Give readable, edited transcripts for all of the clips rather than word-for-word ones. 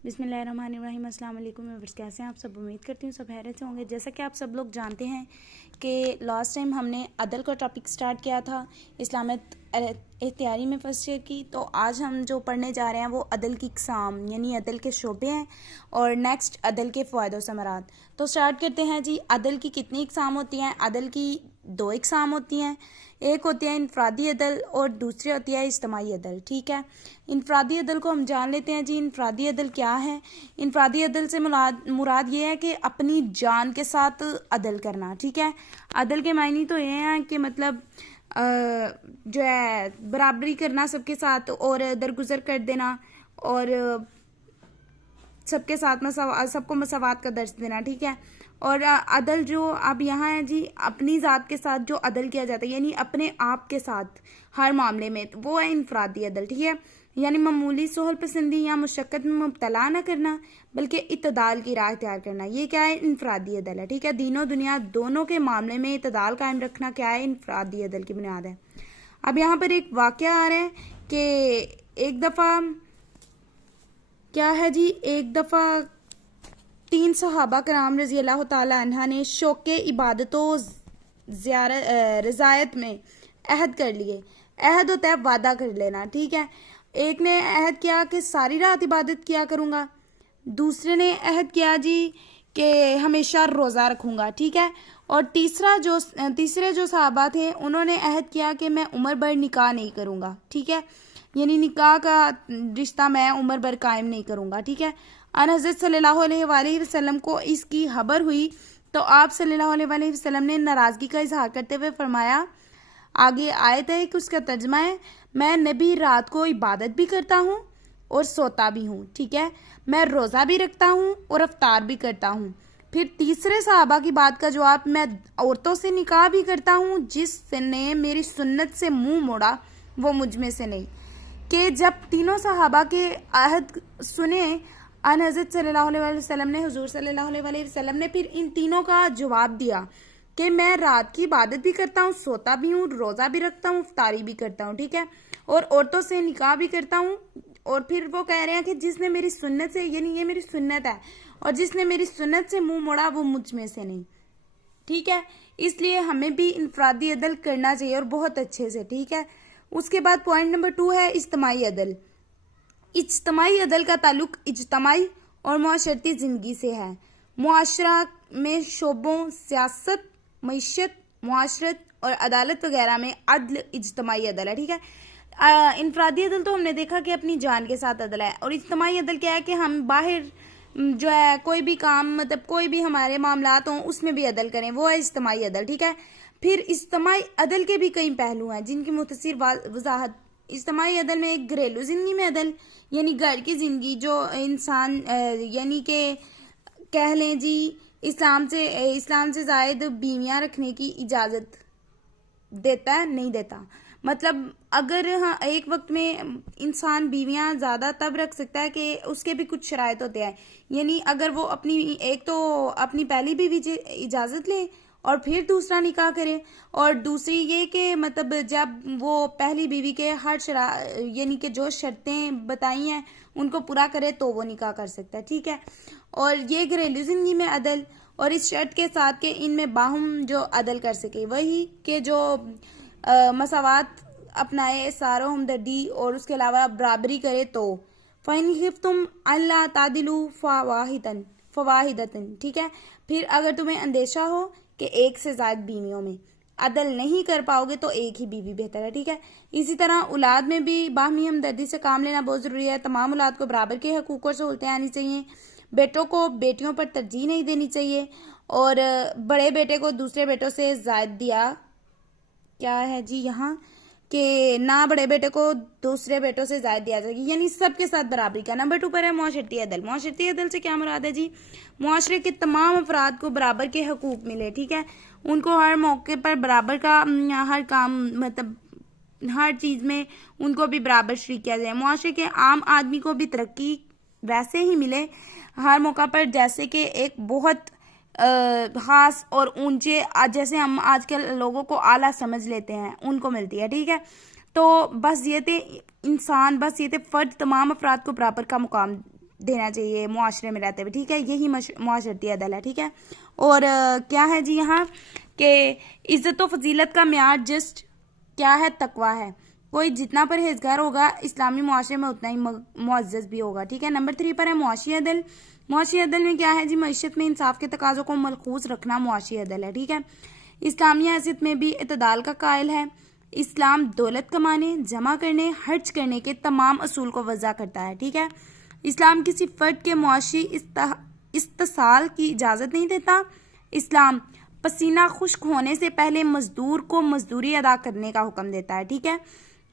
बिस्मिल्लाहिर्रहमानिर्रहीम। अस्सलाम वालेकुम व्यूअर्स, कैसे हैं आप सब? उम्मीद करती हूँ सब खैरियत से होंगे। जैसा कि आप सब लोग जानते हैं कि लास्ट टाइम हमने अदल का टॉपिक स्टार्ट किया था इस्लामिक एहतियारी में फर्स्ट ईयर की। तो आज हम जो पढ़ने जा रहे हैं वो अदल की इकसाम यानी अदल के शोबे हैं और नेक्स्ट अदल के फ़वाइद व समरात। तो स्टार्ट करते हैं जी। अदल की कितनी इकसाम होती हैं? अदल की दो इकसाम होती हैं। एक होती है इनफरादी अदल और दूसरी होती है इज्तिमाई अदल। ठीक है, इनफरादी अदल को हम जान लेते हैं जी। इनफरादी अदल क्या है? इनफरादी अदल से मुराद ये है कि अपनी जान के साथ अदल करना। ठीक है, अदल के मायने तो ये हैं कि मतलब जो है बराबरी करना सबके साथ और दरगुजर कर देना और सबके साथ सबको मसावात का दर्ज देना। ठीक है, और अदल जो अब यहाँ है जी, अपनी ज़ात के साथ जो अदल किया जाता है यानी अपने आप के साथ हर मामले में, तो वो है इनफरादी अदल। ठीक है, यानी मामूली सोहल पसंदी या मुशक्कत में मुब्तला न करना बल्कि इत्तदाल की राह इख्तियार करना, ये क्या है? इनफरादी अदल है। ठीक है, दीनों दुनिया दोनों के मामले में इत्तदाल कायम रखना क्या है? इनफरादी अदल की बुनियाद है। अब यहाँ पर एक वाक़या आ रहा है कि एक दफ़ा क्या है जी, एक दफ़ा 3 सहाबा कराम रज़ी अल्लाह ताला अन्हा ने शौक़े इबादतों रज़ायत में अहद कर लिए। अहद होता है वादा कर लेना। ठीक है, एक ने अहद किया कि सारी रात इबादत किया करूँगा, दूसरे ने अहद किया जी कि हमेशा रोज़ा रखूँगा। ठीक है, और तीसरे जो सहाबा थे उन्होंने अहद किया कि मैं उम्र भर निकाह नहीं करूँगा। ठीक है, यानी निकाह का रिश्ता मैं उम्र भर कायम नहीं करूँगा। ठीक है, हज़रत सल्लल्लाहु अलैहि वसल्लम को इसकी खबर हुई तो आप सल्लल्लाहु अलैहि वसल्लम ने नाराज़गी का इजहार करते हुए फरमाया, आगे आयत है कि उसका तर्जमा है, मैं नबी रात को इबादत भी करता हूँ और सोता भी हूँ। ठीक है, मैं रोज़ा भी रखता हूँ और अफ्तार भी करता हूँ। फिर तीसरे सहाबा की बात का जवाब, मैं औरतों से निकाह भी करता हूँ, जिसने मेरी सुन्नत से मुंह मोड़ा वो मुझ में से नहीं। कि जब तीनों सहाबा के अहद सुने हज़रत सल्लल्लाहु अलैहि वसल्लम ने, हुजूर सल्लल्लाहु अलैहि वसल्लम ने फिर इन तीनों का जवाब दिया कि मैं रात की इबादत भी करता हूँ, सोता भी हूँ, रोज़ा भी रखता हूँ, इफ्तारी भी करता हूँ। ठीक है, और औरतों से निकाह भी करता हूँ। और फिर वो कह रहे हैं कि जिसने मेरी सुन्नत से, यानी ये मेरी सुन्नत है, और जिसने मेरी सुन्नत से मुंह मोड़ा वो मुझ में से नहीं। ठीक है, इसलिए हमें भी इनफरादी अदल करना चाहिए और बहुत अच्छे से। ठीक है, उसके बाद पॉइंट नंबर 2 है इज्तिमाई अदल। इज्तिमाई अदल का ताल्लुक इज्तिमाई और मुआशरती ज़िंदगी से है। मुआशरा में शोबों सियासत, मईशत, मुआशरत और अदालत वगैरह में अदल इज्तिमाई अदल है। ठीक है, इनफरादी अदल तो हमने देखा कि अपनी जान के साथ अदल है, और इज्तिमाई अदल क्या है कि हम बाहर जो है कोई भी काम, मतलब कोई भी हमारे मामलात हों उसमें भी अदल करें, वो है इज्तिमाई अदल। ठीक है, फिर इज्तिमाई अदल के भी कई पहलू हैं जिनकी मुख्तसर वजाहत। इज्तिमाई अदल में एक घरेलू ज़िंदगी में अदल, यानी घर की ज़िंदगी जो इंसान यानी कि कह लें जी इस्लाम से ज़ायद बीवियाँ रखने की इजाज़त देता है, नहीं देता। मतलब अगर हाँ एक वक्त में इंसान बीवियाँ ज़्यादा तब रख सकता है कि उसके भी कुछ शराइत होते हैं, यानी अगर वो एक तो अपनी पहली बीवी से इजाज़त ले और फिर दूसरा निकाह करे, और दूसरी ये कि मतलब जब वो पहली बीवी के हर यानी कि जो शर्तें बताई हैं उनको पूरा करे तो वो निकाह कर सकता है। ठीक है, और ये घरेलू ज़िंदगी में अदल, और इस शर्त के साथ कि इनमें बाहुम जो अदल कर सके, वही कि जो मसावात अपनाए, सारो हमदर्दी और उसके अलावा बराबरी करे। तो फ़इन खिफ्तुम अल्ला तादिलू फ़वाहिदतन। ठीक है, फिर अगर तुम्हें अंदेशा हो कि एक से ज़्यादा बीवियों में अदल नहीं कर पाओगे तो एक ही बीवी बेहतर है। ठीक है, इसी तरह औलाद में भी बाहमी हमदर्दी से काम लेना बहुत ज़रूरी है। तमाम औलाद को बराबर के हकूक़ और सहूलतें आनी चाहिए। बेटों को बेटियों पर तरजीह नहीं देनी चाहिए, और बड़े बेटे को दूसरे बेटों से ज़ायद दिया क्या है जी यहाँ कि ना बड़े बेटे को दूसरे बेटों से ज़ायद दिया जाएगी, यानी सबके साथ बराबरी का। नंबर 2 पर है मुआशरती अदल। मुआशरती अदल से क्या मुराद है जी? मुआशरे के तमाम अफराद को बराबर के हकूक़ मिले। ठीक है, उनको हर मौके पर बराबर का हर काम, मतलब हर चीज़ में उनको भी बराबर शरीक किया जाए। मुआशरे के आम आदमी को भी तरक्की वैसे ही मिले हर मौका पर जैसे कि एक बहुत ख़ास और ऊंचे, जैसे हम आजकल लोगों को आला समझ लेते हैं, उनको मिलती है। ठीक है, तो बस ये थे फ़र्द तमाम अफराद को बराबर का मुकाम देना चाहिए मुआशरे में रहते हुए, ठीक है। यही मुआशरती अदल है, ठीक है। और क्या है जी यहाँ कि इज्जत व फजीलत का म्यार जस्ट क्या है, तकवा है। कोई जितना परहेजगार होगा इस्लामी मुआशरे में उतना ही मुअज़्ज़ज़ भी होगा, ठीक है। नंबर 3 पर है मुआशी अदल। मुआशी अदल में क्या है जी, मईशत में इंसाफ के तकाज़ों को मलखूज रखना मुआशी अदल है, ठीक है। इस्लामी हैसियत में भी इत्तदाल का कायल है। इस्लाम दौलत कमाने, जमा करने, खर्च करने के तमाम असूल को वज़ा करता है, ठीक है। इस्लाम किसी फ़र्द के मुआशी इस्तिसाल की इजाज़त नहीं देता। इस्लाम पसीना खुश्क होने से पहले मजदूर को मजदूरी अदा करने का हुक्म देता है, ठीक है।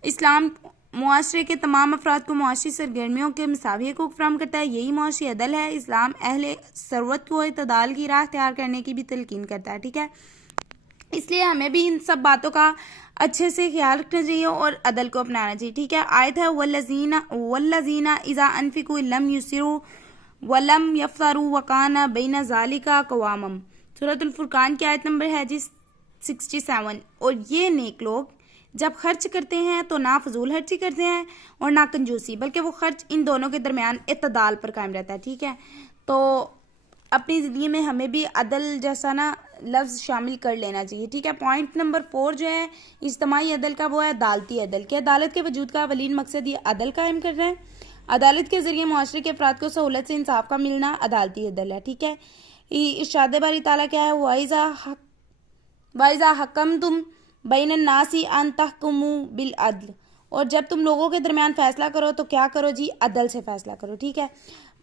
इस्लाम मुआशरे के तमाम अफराद को मुआशी सरगर्मियों के मुसावी हकूक़ फराहम करता है, यही मुआशी अदल है। इस्लाम अहले सरवत को इत्तदाल की राह तैयार करने की भी तलकीन करता है, ठीक है। इसलिए हमें भी इन सब बातों का अच्छे से ख्याल रखना चाहिए और अदल को अपनाना चाहिए, ठीक है। आयत है वल्लज़ीना इज़ा अनफ़िक़ू लम युसिरू वलम यफ्तरू वकाना बैन ज़ालिका क़वामम। सूरतुल फुरकान की आयत नंबर है जी 67। और ये नेक लोग जब खर्च करते हैं तो ना फजूल खर्ची करते हैं और ना कंजूसी, बल्कि वो खर्च इन दोनों के दरमियान इत्तदाल पर कायम रहता है, ठीक है। तो अपनी ज़िंदगी में हमें भी अदल जैसा ना लफ्ज़ शामिल कर लेना चाहिए, ठीक है। पॉइंट नंबर 4 जो है इज्तिमाई अदल का, वो है अदालती अदल। कि अदालत के वजूद का अवलीन मकसद ये अदल कायम कर रहे हैं। अदालत के ज़रिए मुआशरे के अफराद को सहूलत से इंसाफ का मिलना अदालती अदल है, ठीक है। इरशाद बारी ताला क्या है, वाइज़ा हकम तुम बैन नासी अन तहकुमू बिल अदल। और जब तुम लोगों के दरमियान फैसला करो तो क्या करो जी, अदल से फैसला करो, ठीक है।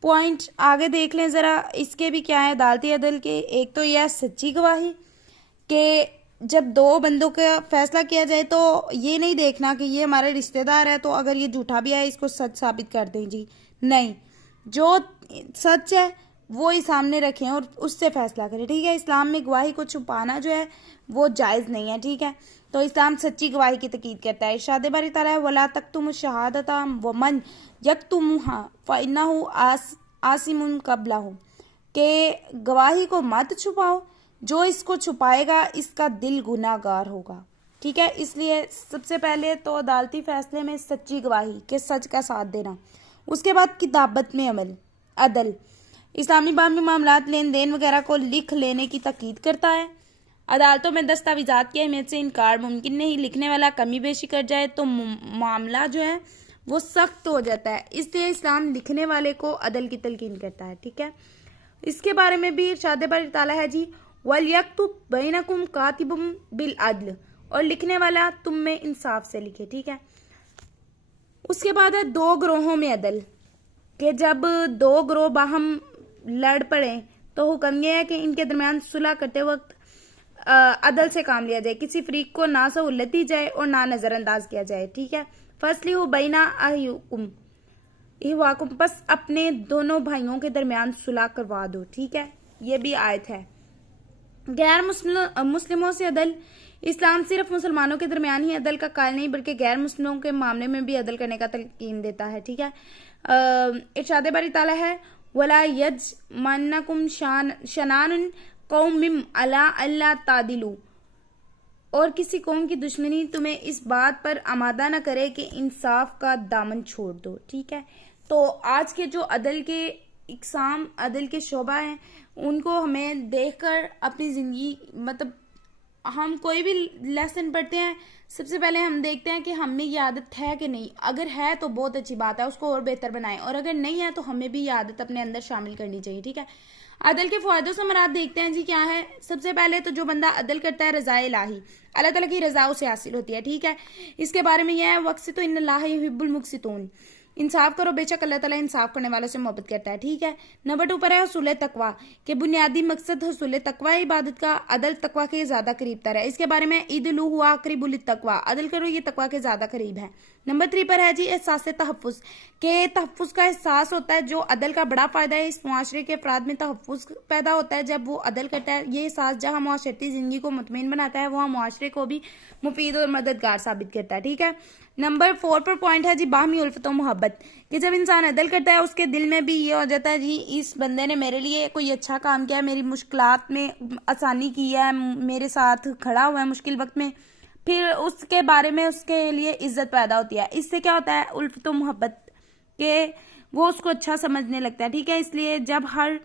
पॉइंट आगे देख लें ज़रा, इसके भी क्या है अदालती अदल के। एक तो यह है सच्ची गवाही, कि जब दो बंदों का फैसला किया जाए तो ये नहीं देखना कि ये हमारे रिश्तेदार है तो अगर ये झूठा भी है इसको सच साबित कर दें जी, नहीं, जो सच है वो ही सामने रखें और उससे फैसला करें, ठीक है। इस्लाम में गवाही को छुपाना जो है वो जायज़ नहीं है, ठीक है। तो इस्लाम सच्ची गवाही की तकीद करता है। इरशाद बारी ताला है वला तक्तुमु शहादता वमन यक्तुमुहा फइन्नहु आसिमुन क़ब्लहु। के गवाही को मत छुपाओ, जो इसको छुपाएगा इसका दिल गुनाहगार होगा, ठीक है। इसलिए सबसे पहले तो अदालती फैसले में सच्ची गवाही के सच का साथ देना। उसके बाद किताबत में अमल अदल। इस्लामी बामी मामलात लेन देन वगैरह को लिख लेने की ताकीद करता है। अदालतों में दस्तावेजात की अहमियत से इनकार मुमकिन नहीं। लिखने वाला कमी बेशी कर जाए तो मामला जो है वो सख्त हो जाता है, इसलिए इस्लाम लिखने वाले को अदल की तलकीन करता है, ठीक है। इसके बारे में भी इरशाद बारी ताला है जी वलयक्तुब बैनकुम कातिबुम बिल अदल। और लिखने वाला तुम में इंसाफ से लिखे, ठीक है। उसके बाद है दो ग्रोहों में अदल। कि जब दो ग्रोह बाहम लड़ पड़े तो हुक्म यह है कि इनके दरमियान सुलह करते वक्त अदल से काम लिया जाए, किसी फरीक को ना सहूलत दी जाए और ना नज़रअंदाज किया जाए, ठीक है। फसली हो बैना अहवाकुम, बस अपने दोनों भाइयों के दरमियान सुलह करवा दो, ठीक है। ये भी आयत है। गैर मुस्लिमों से अदल। इस्लाम सिर्फ मुसलमानों के दरमियान ही अदल का कायल नहीं बल्कि गैर मुस्लिमों के मामले में भी अदल करने का तलकीन देता है, ठीक है। इरशाद बारी ताला है वला यजमन्नकुम शनानुन कौमिम अला अल्ला तादिलू। और किसी कौम की दुश्मनी तुम्हें इस बात पर आमादा न करे कि इंसाफ का दामन छोड़ दो, ठीक है। तो आज के जो अदल के इकसाम, अदल के शोबा हैं, उनको हमें देखकर अपनी ज़िंदगी, मतलब हम कोई भी लेसन पढ़ते हैं सबसे पहले हम देखते हैं कि हम में ये आदत है कि नहीं। अगर है तो बहुत अच्छी बात है, उसको और बेहतर बनाएं, और अगर नहीं है तो हमें भी ये आदत अपने अंदर शामिल करनी चाहिए, ठीक है। अदल के फ़ायदों से मराद देखते हैं जी क्या है। सबसे पहले तो जो बंदा अदल करता है रज़ा इलाही, अल्लाह ताला की रज़ा उसे हासिल होती है, ठीक है। इसके बारे में यह है वक़्सितो इन्नल्लाह युहिब्बुल मुक़सितून, इंसाफ करो बेशक अल्लाह ताला इंसाफ करने वालों से मोहब्बत करता है, ठीक है। नंबर 2 पर है हुसूल तकवा, के बुनियादी मकसद हुसूल तकवा इबादत का, अदल तकवा के ज़्यादा करीब तर है। इसके बारे में इदलू हुआ अक़रबुल तकवा, अदल करो ये तकवा के ज़्यादा करीब है। नंबर 3 पर है जी एहसास तहफ़्फ़ुज़, के तहफ़्फ़ुज़ का एहसास होता है, जो अदल का बड़ा फ़ायदा है। इस मुआशरे के अफराद में तहफ़्फ़ुज़ पैदा होता है जब वो अदल करता है। ये एहसास जहाँ मुआशरती ज़िंदगी को मुतमईन बनाता है वहाँ मुआशरे को भी मुफीद और मददगार साबित करता है, ठीक है। नंबर 4 पर पॉइंट है जी बाहमी उल्फत और मोहब्बत, कि जब इंसान अदल करता है उसके दिल में भी ये हो जाता है जी इस बंदे ने मेरे लिए कोई अच्छा काम किया है, मेरी मुश्किलात में आसानी की है, मेरे साथ खड़ा हुआ है मुश्किल वक्त में, फिर उसके बारे में उसके लिए इज्जत पैदा होती है। इससे क्या होता है उल्फत और मोहब्बत, के वो उसको अच्छा समझने लगता है, ठीक है। इसलिए जब हर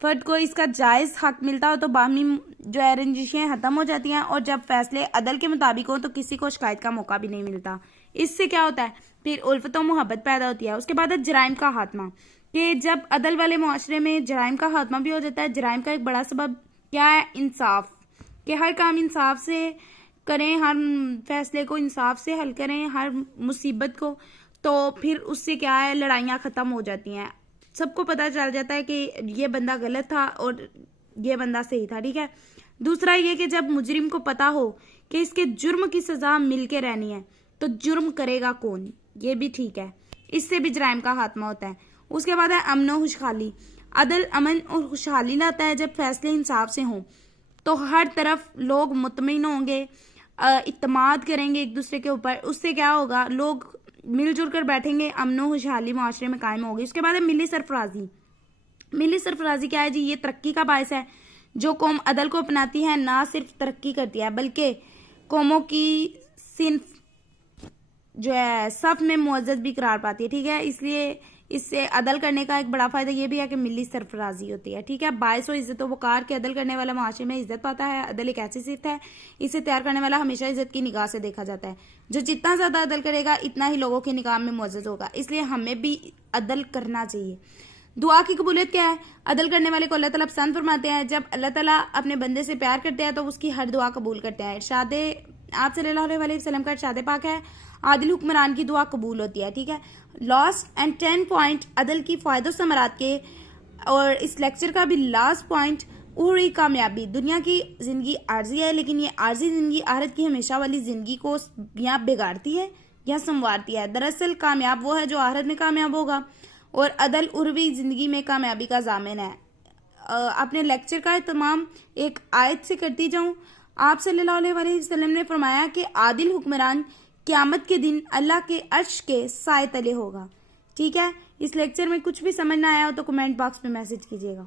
फर्द को इसका जायज़ हक मिलता हो तो बाहमी जो है रंजिशें ख़त्म हो जाती हैं, और जब फैसले अदल के मुताबिक हो तो किसी को शिकायत का मौका भी नहीं मिलता। इससे क्या होता है, फिर उल्फत और मोहब्बत पैदा होती है। उसके बाद है जराइम का खात्मा, कि जब अदल वाले मुआशरे में जराइम का खात्मा भी हो जाता है। जराइम का एक बड़ा सबब क्या है, इंसाफ, कि हर काम इंसाफ से करें, हर फैसले को इंसाफ से हल करें, हर मुसीबत को, तो फिर उससे क्या है, लड़ाइयाँ ख़त्म हो जाती हैं। सबको पता चल जाता है कि ये बंदा गलत था और ये बंदा सही था, ठीक है। दूसरा ये कि जब मुजरिम को पता हो कि इसके जुर्म की सज़ा मिल के रहनी है तो जुर्म करेगा कौन, ये भी ठीक है। इससे भी जराइम का खात्मा होता है। उसके बाद है अमन और खुशहाली। अदल अमन और खुशहाली लाता है। जब फैसले इंसाफ से हों तो हर तरफ लोग मुतमईन होंगे, इत्तेमाद करेंगे एक दूसरे के ऊपर। उससे क्या होगा, लोग मिलजुल कर बैठेंगे, अमन और खुशहाली माशरे में कायम होगी। उसके बाद है मिली सरफराजी। मिली सरफराजी क्या है जी, ये तरक्की का बायस है। जो कौम अदल को अपनाती है ना सिर्फ तरक्की करती है बल्कि कौमों की सिंफ जो है सफ में मुअज़्ज़ज़ भी करार पाती है, ठीक है। इसलिए इससे अदल करने का एक बड़ा फायदा ये भी है कि मिली सरफराजी होती है, ठीक है। बायस व इज्जत व वक़ार के अदल करने वाला माशरे में इज्जत पाता है। अदल एक ऐसी सिफत है, इसे तैयार करने वाला हमेशा इज्जत की निगाह से देखा जाता है। जो जितना ज़्यादा अदल करेगा इतना ही लोगों की निगाह में मुअज़्ज़ज़ होगा। इसलिए हमें भी अदल करना चाहिए। दुआ की कबूलियत क्या है, अदल करने वाले को अल्लाह ताला पसंद फरमाते हैं। जब अल्लाह ताला अपने बंदे से प्यार करते हैं तो उसकी हर दुआ कबूल करते हैं। इरशाद आप सल्लल्लाहु अलैहि वसल्लम का इरशाद पाक है, आदिल हुक्मरान की दुआ कबूल होती है, ठीक है। लास्ट एंड 10 पॉइंट अदल की फ़ायदों समरात के, और इस लेक्चर का भी लास्ट पॉइंट उहरी कामयाबी। दुनिया की ज़िंदगी आर्जी है, लेकिन ये आर्जी ज़िंदगी आखिरत की हमेशा वाली ज़िंदगी को या बिगाड़ती है या संवारती है। दरअसल कामयाब वो है जो आखिरत में कामयाब होगा, और अदल उर्वी ज़िंदगी में कामयाबी का ज़ामिन है। अपने लेक्चर का तमाम एक आयत से करती जाऊँ। आप सल्लल्लाहु अलैहि वसल्लम ने फरमाया कि आदिल हुक्मरान क़यामत के दिन अल्लाह के अर्श के साए तले होगा, ठीक है। इस लेक्चर में कुछ भी समझ ना आया हो तो कमेंट बॉक्स में मैसेज कीजिएगा।